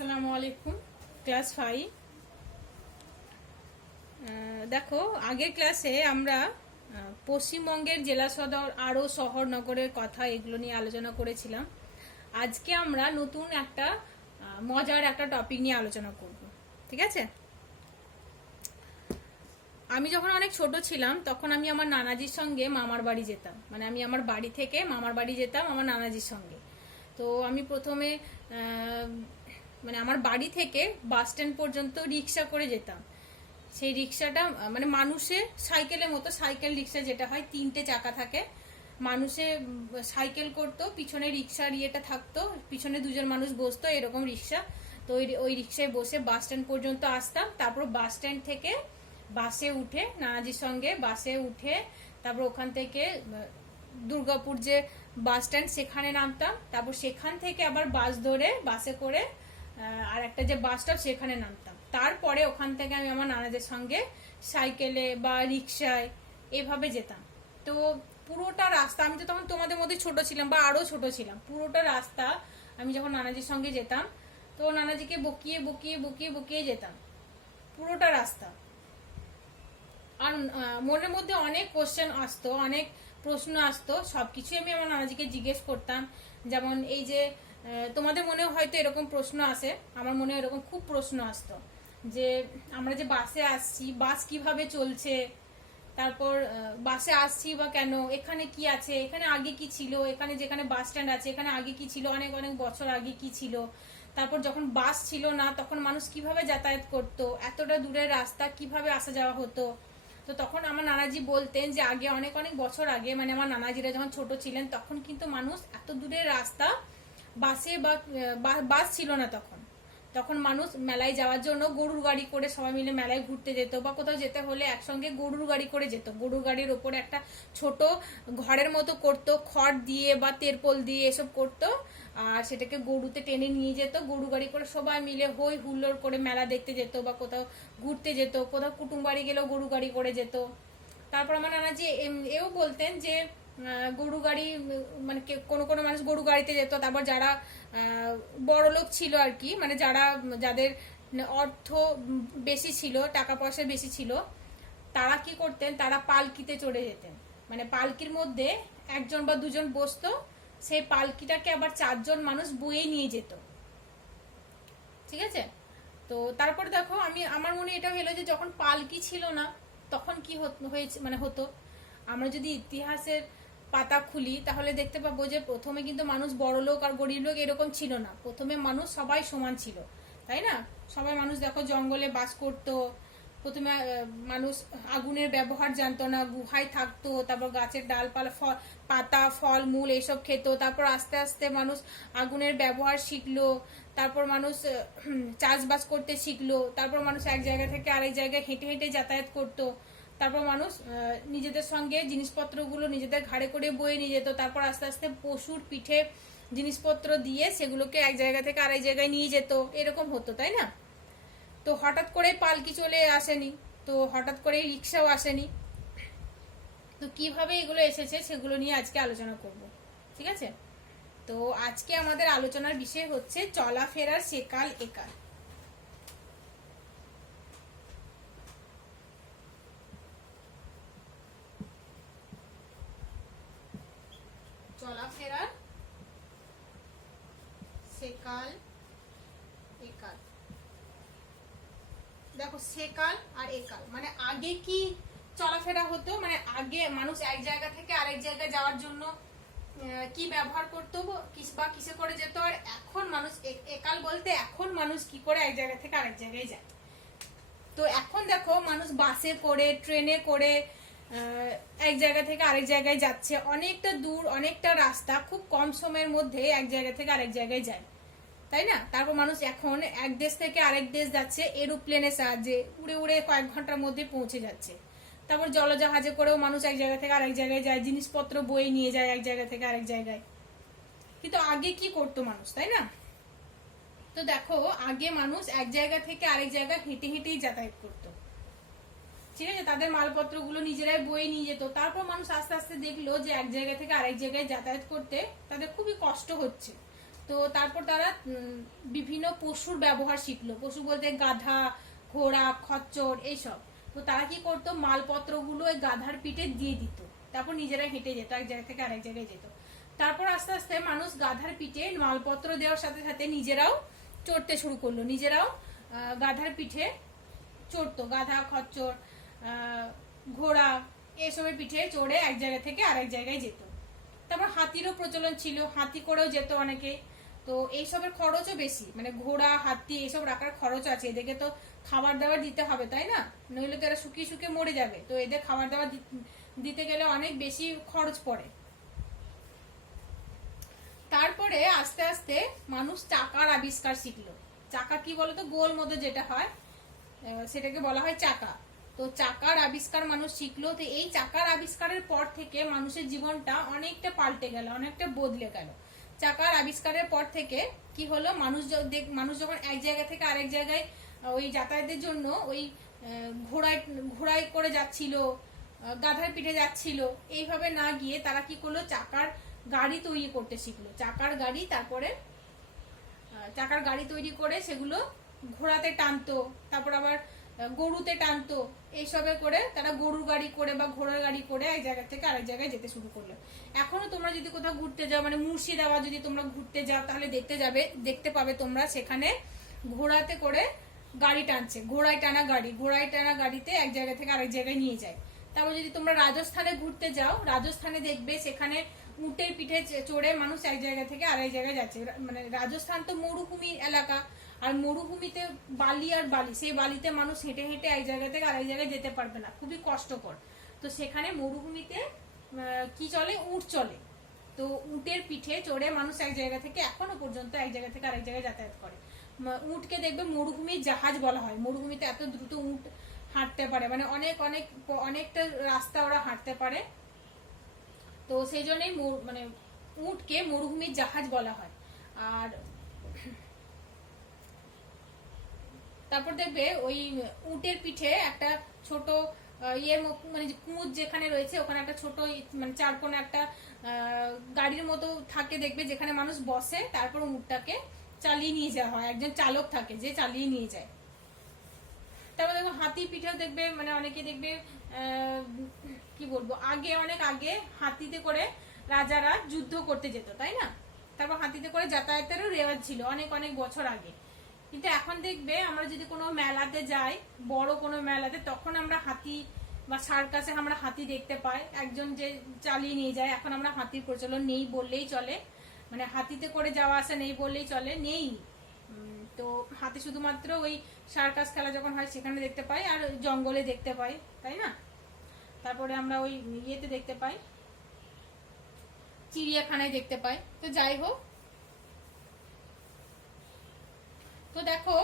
আসসালামু আলাইকুম। ক্লাস 5। দেখো, আগের ক্লাসে আমরা পশ্চিমবঙ্গের জেলা সদর আরও শহর নগরের কথা এগুলো নিয়ে আলোচনা করেছিলাম। আজকে আমরা নতুন একটা মজার একটা টপিক নিয়ে আলোচনা করব। ঠিক আছে? আমি যখন অনেক ছোট ছিলাম তখন আমি আমার নানাজির সঙ্গে মামার বাড়ি যেতাম। মানে আমি আমার বাড়ি থেকে মামার বাড়ি যেতাম আমার নানাজির সঙ্গে। তো আমি প্রথমে মানে আমার বাড়ি থেকে বাস স্ট্যান্ড পর্যন্ত রিক্সা করে যেতাম। সেই রিক্সাটা মানে মানুষের সাইকেলের মতো, সাইকেল রিক্সা যেটা হয়, 3টে চাকা থাকে, মানুষে সাইকেল করতো, পিছনে রিক্সার ইয়েটা থাকতো, পিছনে 2জন মানুষ বসতো, এরকম রিক্সা। তো ওই রিক্সায় বসে বাস স্ট্যান্ড পর্যন্ত আসতাম। তারপর বাস স্ট্যান্ড থেকে বাসে উঠে, নানাজির সঙ্গে বাসে উঠে, তারপর ওখান থেকে দুর্গাপুর যে বাস স্ট্যান্ড সেখানে নামতাম। তারপর সেখান থেকে আবার বাস ধরে বাসে করে আর একটা যে বাস স্টপ সেখানে নামতাম। তারপরে ওখান থেকে আমি আমার নানাদের সঙ্গে সাইকেলে বা রিক্সায় এভাবে যেতাম। তো পুরোটা রাস্তা, আমি তো তখন তোমাদের মধ্যে ছোট ছিলাম বা আরো ছোট ছিলাম, পুরোটা রাস্তা আমি যখন নানাজির সঙ্গে যেতাম তো নানাজিকে বকিয়ে বকিয়ে বকিয়ে বকিয়ে যেতাম পুরোটা রাস্তা। আর মনের মধ্যে অনেক কোশ্চেন আসতো, অনেক প্রশ্ন আসতো, সবকিছু আমি আমার নানাজিকে জিজ্ঞেস করতাম। যেমন এই যে তোমাদের মনেও হয়তো এরকম প্রশ্ন আসে, আমার মনে এরকম খুব প্রশ্ন আসতো যে আমরা যে বাসে আসছি, বাস কিভাবে চলছে, তারপর বাসে আসছি বা কেন, এখানে কি আছে, এখানে আগে কি ছিল, এখানে যেখানে বাস স্ট্যান্ড আছে এখানে আগে কি ছিল, অনেক অনেক বছর আগে কি ছিল, তারপর যখন বাস ছিল না তখন মানুষ কিভাবে যাতায়াত করতো, এতটা দূরের রাস্তা কিভাবে আসা যাওয়া হতো। তো তখন আমার নানাজি বলতেন যে আগে অনেক অনেক বছর আগে, মানে আমার নানাজিরা যখন ছোট ছিলেন তখন কিন্তু মানুষ এত দূরের রাস্তা বাসে বা বাস ছিল না। তখন তখন মানুষ মেলায় যাওয়ার জন্য গরুর গাড়ি করে সবাই মিলে মেলায় ঘুরতে যেত, বা কোথাও যেতে হলে একসঙ্গে গরুর গাড়ি করে যেত। গরুর গাড়ির ওপরে একটা ছোট ঘরের মতো করতো, খড় দিয়ে বা তেরপল দিয়ে এসব করতো, আর সেটাকে গরুতে টেনে নিয়ে যেত। গরু গাড়ি করে সবাই মিলে হই হুল্লোড় করে মেলা দেখতে যেত বা কোথাও ঘুরতে যেত, কোথাও কুটুম বাড়ি গেলেও গরু গাড়ি করে যেত। তারপর আমার নানাজি এও বলতেন যে গরু গাড়ি মানে কোনো কোনো মানুষ গরু গাড়িতে যেত। তারপর যারা বড় লোক ছিল আর কি, মানে যাদের অর্থ বেশি ছিল, টাকা পয়সা বেশি ছিল, তারা কি করতেন, তারা পালকিতে চড়ে যেতেন। মানে পালকির মধ্যে 1জন বা 2জন বসতো, সেই পালকিটাকে আবার 4জন মানুষ বয়ে নিয়ে যেত। ঠিক আছে? তো তারপর দেখো, আমার মনে এটা হলো যে যখন পালকি ছিল না তখন কি হয়েছে, মানে হতো, আমরা যদি ইতিহাসের পাতা খুলি তাহলে দেখতে পাবো যে প্রথমে কিন্তু মানুষ বড় লোক আর গরিব লোক এরকম ছিল না। প্রথমে মানুষ সবাই সমান ছিল, তাই না? সবাই মানুষ দেখো জঙ্গলে বাস করতো। প্রথমে মানুষ আগুনের ব্যবহার জানতো না, গুহায় থাকতো, তারপর গাছের ডালপালা পাতা ফল মূল এইসব খেত। তারপর আস্তে আস্তে মানুষ আগুনের ব্যবহার শিখলো, তারপর মানুষ চাষবাস করতে শিখলো, তারপর মানুষ এক জায়গা থেকে আরেক জায়গায় হেঁটে হেঁটে যাতায়াত করতো। তারপর মানুষ নিজেদের সঙ্গে জিনিসপত্রগুলো নিজেদের ঘাড়ে করে বয়ে নিয়ে যেত। তারপর আস্তে আস্তে পশুর পিঠে জিনিসপত্র দিয়ে সেগুলোকে এক জায়গা থেকে আরেক জায়গায় নিয়ে যেত, এরকম হতো, তাই না? তো হঠাৎ করে পালকি চলে আসেনি, তো হঠাৎ করে রিক্সাও আসেনি। তো কিভাবে এগুলো এসেছে সেগুলো নিয়ে আজকে আলোচনা করব। ঠিক আছে? তো আজকে আমাদের আলোচনার বিষয় হচ্ছে চলাফেরার সেকাল একাল। চলাফেরার সেকাল একাল। দেখো, সেকাল আর একাল মানে আগে কি চলাফেরা হতো, মানে আগে মানুষ এক জায়গা থেকে আরেক জায়গায় যাওয়ার জন্য কি ব্যবহার করতো বা কিসে করে যেত, আর এখন মানুষ একাল বলতে এখন মানুষ কি করে এক জায়গা থেকে আরেক জায়গায় যায়। তো এখন দেখো মানুষ বাসে করে, ট্রেনে করে এক জায়গা থেকে আরেক জায়গায় যাচ্ছে, অনেকটা দূর, অনেকটা রাস্তা খুব কম সময়ের মধ্যে এক জায়গা থেকে আরেক জায়গায় যায়, তাই না? তারপর মানুষ এখন এক দেশ থেকে আরেক দেশ যাচ্ছে এরোপ্লেনের সাহায্যে, উড়ে উড়ে কয়েক ঘন্টার মধ্যে পৌঁছে যাচ্ছে। তারপর জলজাহাজে করেও মানুষ এক জায়গা থেকে আরেক জায়গায় যায়, জিনিসপত্র বয়ে নিয়ে যায় এক জায়গা থেকে আরেক জায়গায়। কিন্তু আগে কি করতো মানুষ, তাই না? তো দেখো, আগে মানুষ এক জায়গা থেকে আরেক জায়গায় হেঁটে হেঁটেই যাতায়াত করতো। ঠিক আছে? তাদের মালপত্রগুলো নিজেরাই বয়ে নিয়ে যেত। তারপর মানুষ আস্তে আস্তে দেখলো যে এক জায়গা থেকে আরেক জায়গায় যাতায়াত করতে তাদের খুবই কষ্ট হচ্ছে। তো তারপর তারা বিভিন্ন পশুর ব্যবহার শিখলো, পশু বলতে গাধা, ঘোড়া, খচ্চর এইসব। তো তারা কি করতো, মালপত্রগুলো ওই গাধার পিঠে দিয়ে দিত, তারপর নিজেরা হেঁটে যেত, এক জায়গা থেকে আরেক জায়গায় যেত। তারপর আস্তে আস্তে মানুষ গাধার পিঠে মালপত্র দেওয়ার সাথে সাথে নিজেরাও চড়তে শুরু করলো, নিজেরাও গাধার পিঠে চড়তো, গাধা, খচ্চর, ঘোড়া এসবের পিঠে চড়ে এক জায়গা থেকে আরেক জায়গায় যেত। তারপর হাতিরও প্রচলন ছিল, হাতি করেও যেত অনেকে। তো এইসবের খরচও বেশি, মানে ঘোড়া, হাতি এইসব রাখার খরচ আছে, এদেরকে তো খাবার দাবার দিতে হবে, তাই না? নইলে তো এরা শুকিয়ে শুকিয়ে মরে যাবে, তো এদের খাবার দাবার দিতে গেলে অনেক বেশি খরচ পড়ে। তারপরে আস্তে আস্তে মানুষ চাকার আবিষ্কার শিখলো। চাকা কি বলতো, গোল মতো যেটা হয় সেটাকে বলা হয় চাকা। তো চাকার আবিষ্কার মানুষ শিখলো। তো এই চাকার আবিষ্কারের পর থেকে মানুষের জীবনটা অনেকটা পাল্টে গেল, অনেকটা বদলে গেল। চাকার আবিষ্কারের পর থেকে কি হলো, মানুষ যখন এক জায়গা থেকে আরেক জায়গায় ওই যাতায়াতের জন্য ওই ঘোড়ায় করে যাচ্ছিল, গাধার পিঠে যাচ্ছিল, এইভাবে না গিয়ে তারা কি করলো, চাকার গাড়ি তৈরি করতে শিখলো। চাকার গাড়ি, তারপরে চাকার গাড়ি তৈরি করে সেগুলো ঘোড়াতে টানতো, তারপর আবার গরুতে টানতো, এইসবে করে তারা গরুর গাড়ি করে বা ঘোড়ার গাড়ি করে এক জায়গা থেকে আরেক জায়গায় যেতে শুরু করলো। এখনো তোমরা যদি কোথাও ঘুরতে যাও, মানে মুর্শিদাবাদ যদি তোমরা ঘুরতে যাও, তাহলে দেখতে পাবে তোমরা সেখানে ঘোড়াতে করে গাড়ি টানছে, ঘোড়ায় টানা গাড়িতে এক জায়গা থেকে আরেক জায়গায় নিয়ে যায়। তারপর যদি তোমরা রাজস্থানে ঘুরতে যাও, রাজস্থানে দেখবে সেখানে উটের পিঠে চড়ে মানুষ এক জায়গা থেকে আরেক জায়গায় যাচ্ছে। মানে রাজস্থান তো মরুভূমি এলাকা, আর মরুভূমিতে বালি আর বালি, সেই বালিতে মানুষ হেঁটে হেঁটে এক জায়গা থেকে আরেক জায়গায় যেতে পারবে না, খুবই কষ্টকর। তো সেখানে মরুভূমিতে কি চলে, উট চলে। তো উটের পিঠে চড়ে মানুষ এক জায়গা থেকে এখনো পর্যন্ত এক জায়গা থেকে আরেক জায়গায় যাতায়াত করে। উটকে দেখবে মরুভূমির জাহাজ বলা হয়, মরুভূমিতে এত দ্রুত উট হাঁটতে পারে, মানে অনেকটা রাস্তা ওরা হাঁটতে পারে। তো সেই জন্যই মানে উটকে মরুভূমির জাহাজ বলা হয়। আর তারপর দেখবে ওই উটের পিঠে একটা ছোট মানে কুঁজ যেখানে রয়েছে, ওখানে একটা ছোট মানে চারকোনা একটা গাড়ির মতো থাকে দেখবে, যেখানে মানুষ বসে, তারপর উটটাকে চালিয়ে নিয়ে যাওয়া হয়, একজন চালক থাকে যে চালিয়ে নিয়ে যায়। তারপর দেখো হাতি পিঠেও দেখবে, মানে অনেকে দেখবে কি বলবো, অনেক আগে হাতিতে করে রাজারা যুদ্ধ করতে যেত, তাই না? তারপর হাতিতে করে যাতায়াতেরও রেওয়াজ ছিল অনেক অনেক বছর আগে। কিন্তু এখন দেখবে আমরা যদি কোনো মেলাতে যাই, বড় কোনো মেলাতে, তখন আমরা হাতি বা সার্কাসে আমরা হাতি দেখতে পাই, একজন যে চালিয়ে নিয়ে যায়। এখন আমরা হাতির প্রচলন নেই বললেই চলে, মানে হাতিতে করে যাওয়া আসা নেই বললেই চলে, নেই। তো হাতি শুধুমাত্র ওই সার্কাস খেলা যখন হয় সেখানে দেখতে পাই, আর জঙ্গলে দেখতে পাই, তাই না? তারপরে আমরা ওই ইয়েতে দেখতে পাই, চিড়িয়াখানায় দেখতে পাই। তো যাই হোক, তো দেখো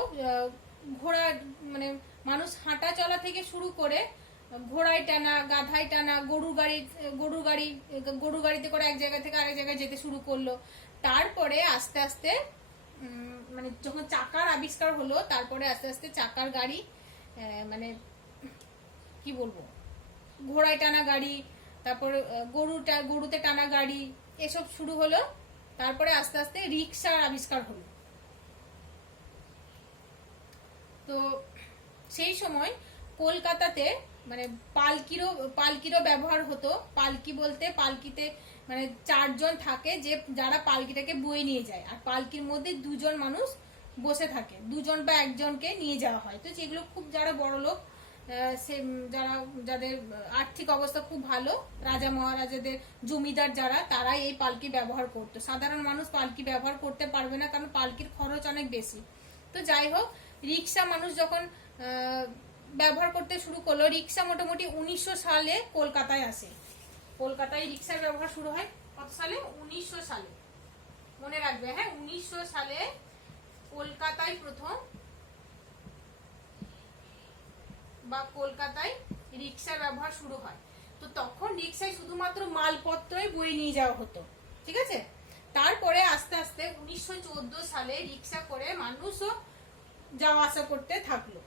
ঘোড়া মানে মানুষ হাঁটা চলা থেকে শুরু করে ঘোড়ায় টানা, গাধায় টানা, গরু গাড়িতে করে এক জায়গা থেকে আরেক জায়গায় যেতে শুরু করলো। তারপরে আস্তে আস্তে মানে যখন চাকার আবিষ্কার হলো, তারপরে আস্তে আস্তে চাকার গাড়ি, মানে কি বলবো, ঘোড়ায় টানা গাড়ি, তারপর গরুতে টানা গাড়ি, এসব শুরু হলো। তারপরে আস্তে আস্তে রিক্সার আবিষ্কার হলো। তো সেই সময় কলকাতাতে মানে পালকিরও ব্যবহার হতো। পালকি বলতে, পালকিতে মানে 4 জন থাকে যারা পালকিটাকে বয়ে নিয়ে যায়, আর পালকির মধ্যে 2 জন মানুষ বসে থাকে, 2 জন বা 1 জনকে নিয়ে যাওয়া হয়। তো যেগুলো খুব যারা বড় লোক, যাদের আর্থিক অবস্থা খুব ভালো, রাজা মহারাজাদের জমিদার যারা, তারাই এই পালকি ব্যবহার করতো। সাধারণ মানুষ পালকি ব্যবহার করতে পারবে না, কারণ পালকির খরচ অনেক বেশি। তো যাই হোক, রিক্সা মানুষ যখন ব্যবহার করতে শুরু করলো, রিক্সা মোটামুটি 1900 সালে কলকাতায় আসে। কলকাতায় রিক্সার ব্যবহার শুরু হয় কত সালে? 1900 সালে, মনে রাখবে। হ্যাঁ, 1900 সালে কলকাতায় কলকাতায় রিক্সার ব্যবহার শুরু হয়। তো তখন রিক্সায় শুধুমাত্র মালপত্রই বয়ে নিয়ে যাওয়া হতো, ঠিক আছে? তারপরে আস্তে আস্তে 1914 সালে রিক্সা করে মানুষও যাওয়া আসা করতে থাকলো।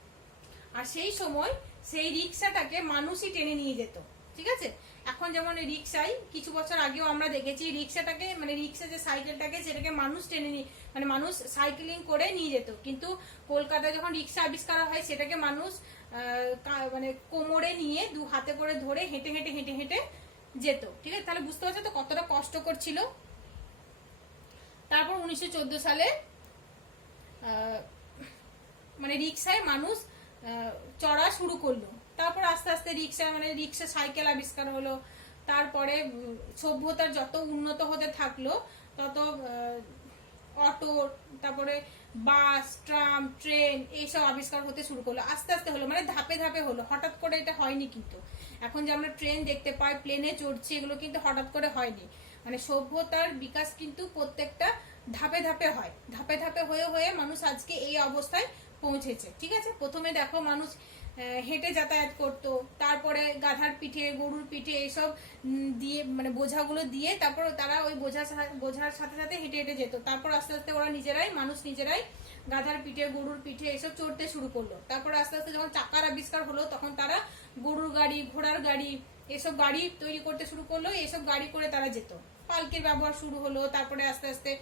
আর সেই সময় সেই রিক্সাটাকে মানুষই টেনে নিয়ে যেত, ঠিক আছে? এখন যেমন রিক্সায় কিছু বছর আগেও আমরা দেখেছি রিক্সাটাকে মানে রিক্সা যে সাইকেলটাকে সেটাকে মানুষ টেনে নিয়ে মানে মানুষ সাইকেলিং করে নিয়ে যেত, কিন্তু কলকাতায় যখন রিক্সা আবিষ্কার হয় সেটাকে মানুষ মানে কোমরে নিয়ে দু হাতে করে ধরে হেঁটে হেঁটে হেঁটে হেঁটে যেত। ঠিক আছে, তাহলে বুঝতে পারছো তো কতটা কষ্টকর ছিল। তারপর 1914 সালে মানে রিক্সায় মানুষ চড়া শুরু করলো। তারপর আস্তে আস্তে রিক্সা মানে রিক্সা সাইকেল আবিষ্কার হলো। তারপরে সভ্যতার যত উন্নত হতে থাকলো তত অটো, তারপরে বাস, ট্রাম, ট্রেন এইসব আবিষ্কার হতে শুরু করলো। আস্তে আস্তে হলো, মানে ধাপে ধাপে হলো, হঠাৎ করে এটা হয়নি। কিন্তু এখন যে আমরা ট্রেন দেখতে পাই, প্লেনে চড়ছি, এগুলো কিন্তু হঠাৎ করে হয়নি। মানে সভ্যতার বিকাশ কিন্তু প্রত্যেকটা ধাপে ধাপে হয়, ধাপে ধাপে হয়ে হয়ে মানুষ আজকে এই অবস্থায় পৌঁছেছে। ঠিক আছে, প্রথমে দেখো মানুষ হেঁটে যাতায়াত করত, তারপরে গাধার পিঠে, গরুর পিঠে এইসব দিয়ে মানে বোঝাগুলো দিয়ে তারপর তারা ওই বোঝার সাথে সাথে হেঁটে হেঁটে যেত। তারপর আস্তে আস্তে ওরা মানুষ নিজেরাই গাধার পিঠে, গরুর পিঠে এইসব চড়তে শুরু করলো। তারপর আস্তে আস্তে যখন চাকার আবিষ্কার হলো তখন তারা গরুর গাড়ি, ঘোড়ার গাড়ি এসব গাড়ি তৈরি করতে শুরু করলো। এসব গাড়ি করে তারা যেত। পালকির ব্যবহার শুরু হলো, তারপরে আস্তে আস্তে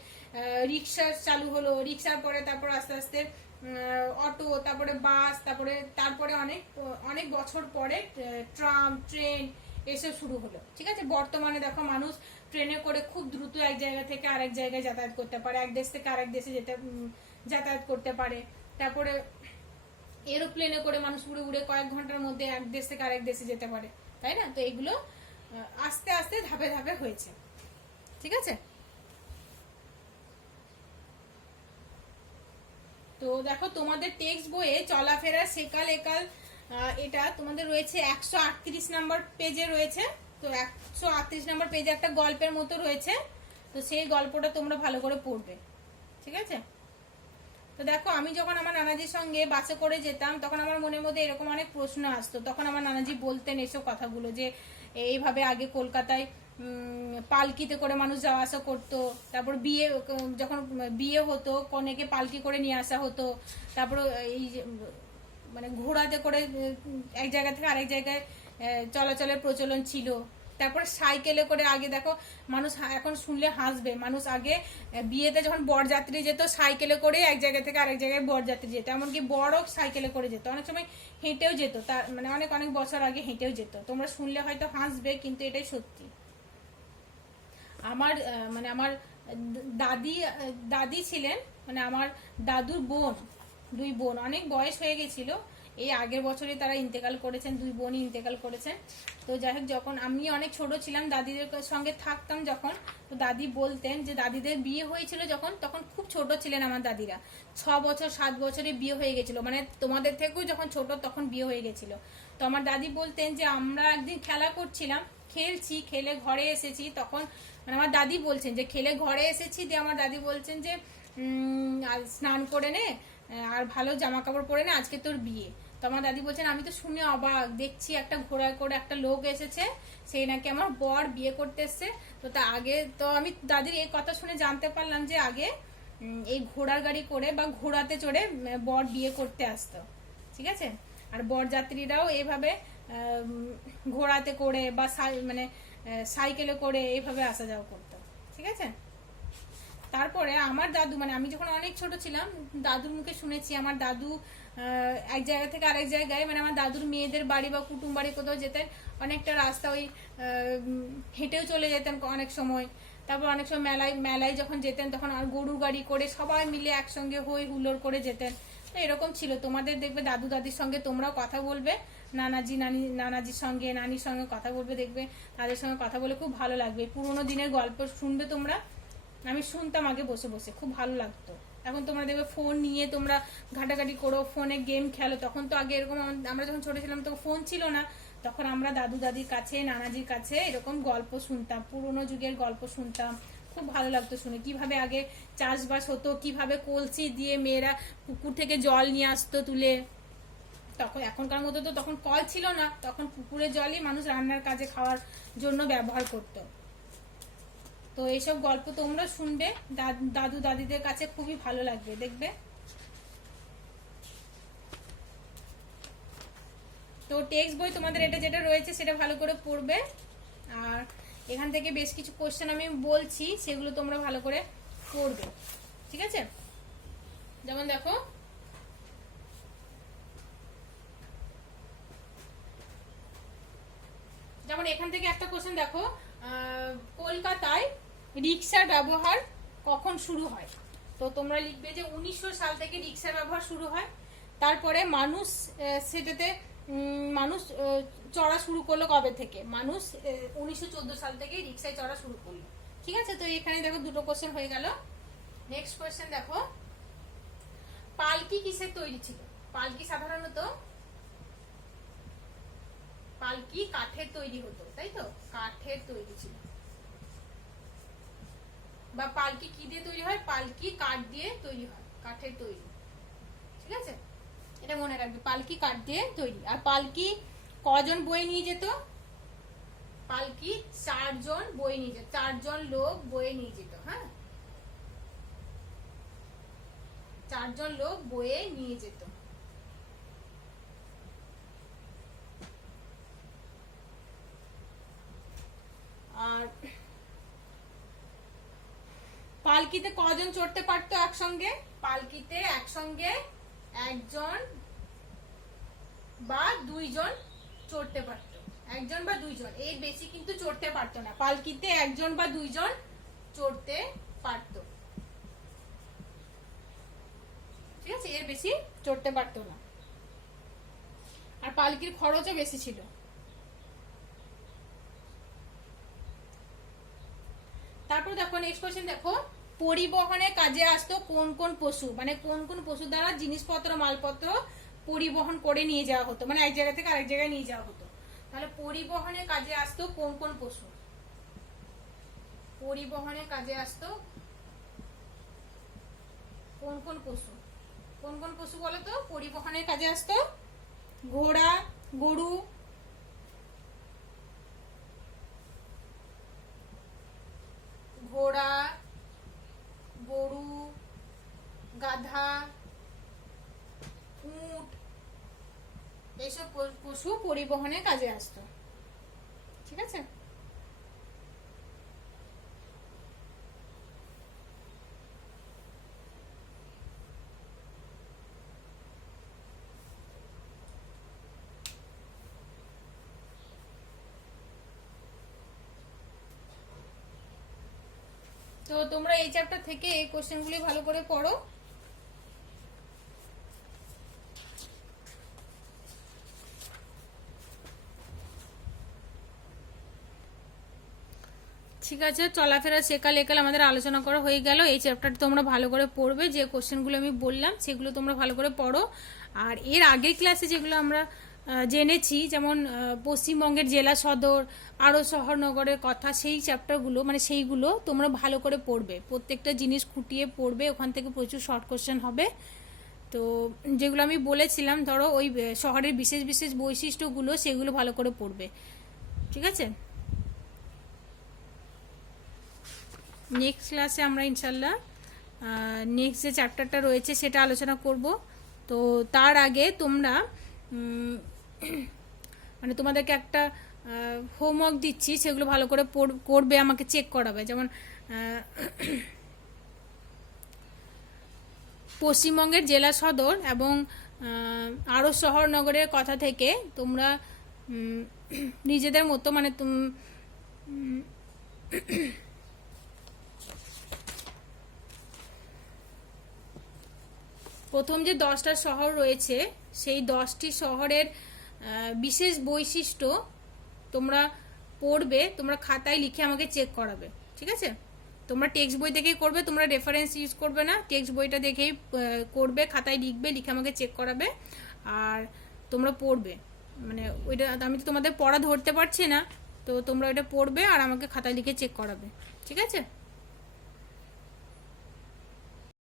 রিক্সা চালু হলো, রিক্সার পরে তারপর আস্তে আস্তে অটো, তারপরে বাস, তারপরে অনেক বছর পরে ট্রাম, ট্রেন এসব শুরু হলো। ঠিক আছে, বর্তমানে দেখো মানুষ ট্রেনে করে খুব দ্রুত এক জায়গা থেকে আরেক জায়গায় যাতায়াত করতে পারে, এক দেশ থেকে আরেক দেশে যাতায়াত করতে পারে। তারপরে এরোপ্লেনে করে মানুষ উড়ে উড়ে কয়েক ঘন্টার মধ্যে এক দেশ থেকে আরেক দেশে যেতে পারে, তাই না? তো এগুলো আস্তে আস্তে ধাপে ধাপে হয়েছে। ঠিক আছে, তো দেখো তোমাদের টেক্সট বইয়ে চলাফেরা সেকাল একাল এটা তোমাদের রয়েছে 138 নম্বর পেজে রয়েছে। তো 138 নম্বর পেজে একটা গল্পের মতো রয়েছে, তো সেই গল্পটা তোমরা ভালো করে পড়বে। ঠিক আছে, তো দেখো আমি যখন আমার নানাজির সঙ্গে বাসে করে যেতাম তখন আমার মনের মধ্যে এরকম অনেক প্রশ্ন আসতো। তখন আমার নানাজি বলতেন এসব কথাগুলো, যে এইভাবে আগে কলকাতায় পালকিতে করে মানুষ যাওয়া আসা করতো। তারপর যখন বিয়ে হতো কনেকে পালকি করে নিয়ে আসা হতো। তারপর এই মানে ঘোড়াতে করে এক জায়গা থেকে আরেক জায়গায় চলাচলের প্রচলন ছিল। তারপর সাইকেলে করে আগে দেখো মানুষ, এখন শুনলে হাসবে, মানুষ আগে বিয়েতে যখন বরযাত্রী যেত সাইকেলে করে এক জায়গা থেকে আরেক জায়গায় বরযাত্রী যেত, এমনকি বড়ও সাইকেলে করে যেত, অনেক সময় হেঁটেও যেত। তার মানে অনেক অনেক বছর আগে হেঁটেও যেত। তোমরা শুনলে হয়তো হাসবে, কিন্তু এটাই সত্যি। আমার মানে আমার দাদি ছিলেন, মানে আমার দাদুর বোন, দুই বোন অনেক বয়স হয়ে গেছিল, এই আগের বছরই তারা ইন্তেকাল করেছেন, দুই বোনই ইন্তেকাল করেছেন। তো যাই হোক, যখন আমি অনেক ছোট ছিলাম দাদিদের সঙ্গে থাকতাম যখন, তো দাদি বলতেন যে দাদিদের বিয়ে হয়েছিল যখন, তখন খুব ছোট ছিলেন আমার দাদিরা, 6 বছর 7 বছরে বিয়ে হয়ে গেছিল, মানে তোমাদের থেকেও যখন ছোট তখন বিয়ে হয়ে গেছিল। তো আমার দাদি বলতেন যে আমরা একদিন খেলা করছিলাম, খেলে ঘরে এসেছি, তখন মানে আমার দাদি বলছেন যে খেলে ঘরে এসেছি, দিয়ে আমার দাদি বলছেন যে স্নান করে নে আর ভালো জামা কাপড় পরে নে, আজকে তোর বিয়ে। তো আমার দাদি বলছেন আমি তো শুনে অবাক, দেখছি একটা ঘোড়ায় করে একটা লোক এসেছে, সেই নাকি আমার বর বিয়ে করতে এসছে। তো তা আগে তো আমি দাদির এই কথা শুনে জানতে পারলাম যে আগে এই ঘোড়ার গাড়ি করে বা ঘোড়াতে চড়ে বর বিয়ে করতে আসতো। ঠিক আছে, আর বরযাত্রীরাও এভাবে ঘোড়াতে করে বা মানে সাইকেলে করে এইভাবে আসা যাওয়া করতো। ঠিক আছে, তারপরে আমার দাদু, মানে আমি যখন অনেক ছোট ছিলাম দাদুর মুখে শুনেছি আমার দাদু এক জায়গা থেকে আরেক জায়গায়, মানে আমার দাদুর মেয়েদের বাড়ি বা কুটুম বাড়ি কোথাও যেতেন, অনেকটা রাস্তা ওই হেঁটেও চলে যেতেন অনেক সময়। তারপর অনেক সময় মেলায় যখন যেতেন তখন আর গরুর গাড়ি করে সবাই মিলে একসঙ্গে হই হুল্লোড় করে যেতেন। তো এরকম ছিল। তোমাদের দেখবে দাদু দাদির সঙ্গে তোমরাও কথা বলবে, নানাজির সঙ্গে নানির সঙ্গে কথা বলবে, দেখবে তাদের সঙ্গে কথা বলে খুব ভালো লাগবে। পুরোনো দিনের গল্প শুনবে তোমরা, আমি শুনতাম আগে বসে বসে, খুব ভালো লাগতো। এখন তোমরা দেখবে ফোন নিয়ে তোমরা ঘাটাঘাটি করো, ফোনে গেম খেলো। তখন তো আগে এরকম, আমরা যখন ছোট ছিলাম তখন ফোন ছিল না, তখন আমরা দাদু দাদির কাছে নানাজির কাছে এরকম গল্প শুনতাম, পুরোনো যুগের গল্প শুনতাম, খুব ভালো লাগতো শুনে। কিভাবে আগে চাষবাস হতো, কিভাবে কলসি দিয়ে মেয়েরা পুকুর থেকে জল নিয়ে আসতো তুলে। তখন এখনকার মতো তো তখন কল ছিল না, তখন পুকুরের জলই মানুষ রান্নার কাজে খাওয়ার জন্য ব্যবহার করতো। তো এইসব গল্প তোমরা শুনবে দাদু দাদিদের কাছে, খুবই ভালো লাগবে দেখবে। তো টেক্সট বই তোমাদের এটা যেটা রয়েছে সেটা ভালো করে পড়বে। আর এখান থেকে বেশ কিছু কোশ্চেন আমি বলছি, সেগুলো তোমরা ভালো করে পড়বে, ঠিক আছে? যেমন দেখো, যেমন এখান থেকে একটা কোশ্চেন দেখো, কলকাতায় রিক্সার ব্যবহার কখন শুরু হয়? তো তোমরা লিখবে যে 1900 সাল থেকে রিক্সার ব্যবহার শুরু হয়। তারপরে মানুষ সেটাতে মানুষ চড়া শুরু করলো কবে থেকে? মানুষ 1914 সাল থেকে রিক্সায় চড়া শুরু করলো, ঠিক আছে? তো এখানে দেখো দুটো কোশ্চেন হয়ে গেল। নেক্সট কোশ্চেন দেখো, পালকি কিসের তৈরি ছিল? পালকি সাধারণত পালকি কাঠের তৈরি হতো, তাই তো? কাঠের তৈরি ছিল। বা পালকি কি দিয়ে তৈরি হয়? পালকি কাঠ দিয়ে তৈরি হয়, কাঠের তৈরি, ঠিক আছে? এটা মনে রাখবে, পালকি কাঠ দিয়ে তৈরি। আর পালকি কজন বয়ে নিয়ে যেত? পালকি 4 জন বয়ে নিয়ে যেত, 4 জন লোক বয়ে নিয়ে যেত। হ্যাঁ, 4 জন লোক বয়ে নিয়ে যেত। আর পালকিতে কজন চড়তে পারতো একসঙ্গে? পালকিতে একসঙ্গে 1 জন বা 2 জন চড়তে পারতো, 1 জন বা 2 জন, এর বেশি কিন্তু চড়তে পারতো না। পালকিতে 1 জন বা 2 জন চড়তে পারতো, ঠিক আছে? এর বেশি চড়তে পারতো না। আর পালকির খরচও বেশি ছিল। তারপর দেখো নেক্সট কোশ্চেন দেখো, পরিবহনে কাজে আসতো কোন কোন পশু? মানে কোন কোন পশু দ্বারা জিনিসপত্র মালপত্র পরিবহন করে নিয়ে যাওয়া হতো, মানে এক জায়গা থেকে আরেক জায়গায় নিয়ে যাওয়া হতো। তাহলে পরিবহনে কাজে আসতো কোন কোন পশু? পরিবহনে কাজে আসতো কোন কোন পশু? কোন কোন পশু বলো তো পরিবহনের কাজে আসতো? ঘোড়া, গরু, ঘোড়া, গরু, গাধা, উট, এইসব পশু পরিবহনের কাজে আসতো, ঠিক আছে? তো তোমরা এই চ্যাপ্টার থেকে এই কোশ্চেনগুলি ভালো করে পড়ো। ঠিক আছে, চলাফেরা সেকাল একাল আমাদের আলোচনা করা হয়ে গেল। এই চ্যাপ্টারটা তোমরা ভালো করে পড়বে, যে কোশ্চেনগুলো আমি বললাম সেগুলো তোমরা ভালো করে পড়ো। আর এর আগের ক্লাসে যেগুলো আমরা জেনেছি, যেমন পশ্চিমবঙ্গের জেলা সদর, আরও শহরনগরের কথা, সেই চ্যাপ্টারগুলো মানে সেইগুলো তোমরা ভালো করে পড়বে, প্রত্যেকটা জিনিস খুঁটিয়ে পড়বে, ওখান থেকে প্রচুর শর্ট কোশ্চেন হবে। তো যেগুলো আমি বলেছিলাম, ধরো ওই শহরের বিশেষ বিশেষ বৈশিষ্ট্যগুলো, সেগুলো ভালো করে পড়বে, ঠিক আছে? নেক্সট ক্লাসে আমরা ইনশাল্লাহ নেক্সট যে চ্যাপ্টারটা রয়েছে সেটা আলোচনা করব। তো তার আগে তোমরা মানে তোমাদেরকে একটা হোমওয়ার্ক দিচ্ছি, সেগুলো ভালো করে করবে, আমাকে চেক করাবে। যেমন পশ্চিমবঙ্গের জেলা সদর এবং আরও শহর নগরের কথা থেকে তোমরা নিজেদের মতো মানে প্রথম যে 10টা শহর রয়েছে, সেই 10টি শহরের বিশেষ বৈশিষ্ট্য তোমরা পড়বে, তোমরা খাতায় লিখে আমাকে চেক করাবে, ঠিক আছে? তোমরা টেক্সট বই দেখেই করবে, তোমরা রেফারেন্স ইউজ করবে না, টেক্সট বইটা দেখেই করবে, খাতায় লিখবে, লিখে আমাকে চেক করাবে। আর তোমরা পড়বে, মানে ওইটা আমি তো তোমাদের পড়া ধরতে পারছি না, তো তোমরা ওইটা পড়বে আর আমাকে খাতায় লিখে চেক করাবে, ঠিক আছে?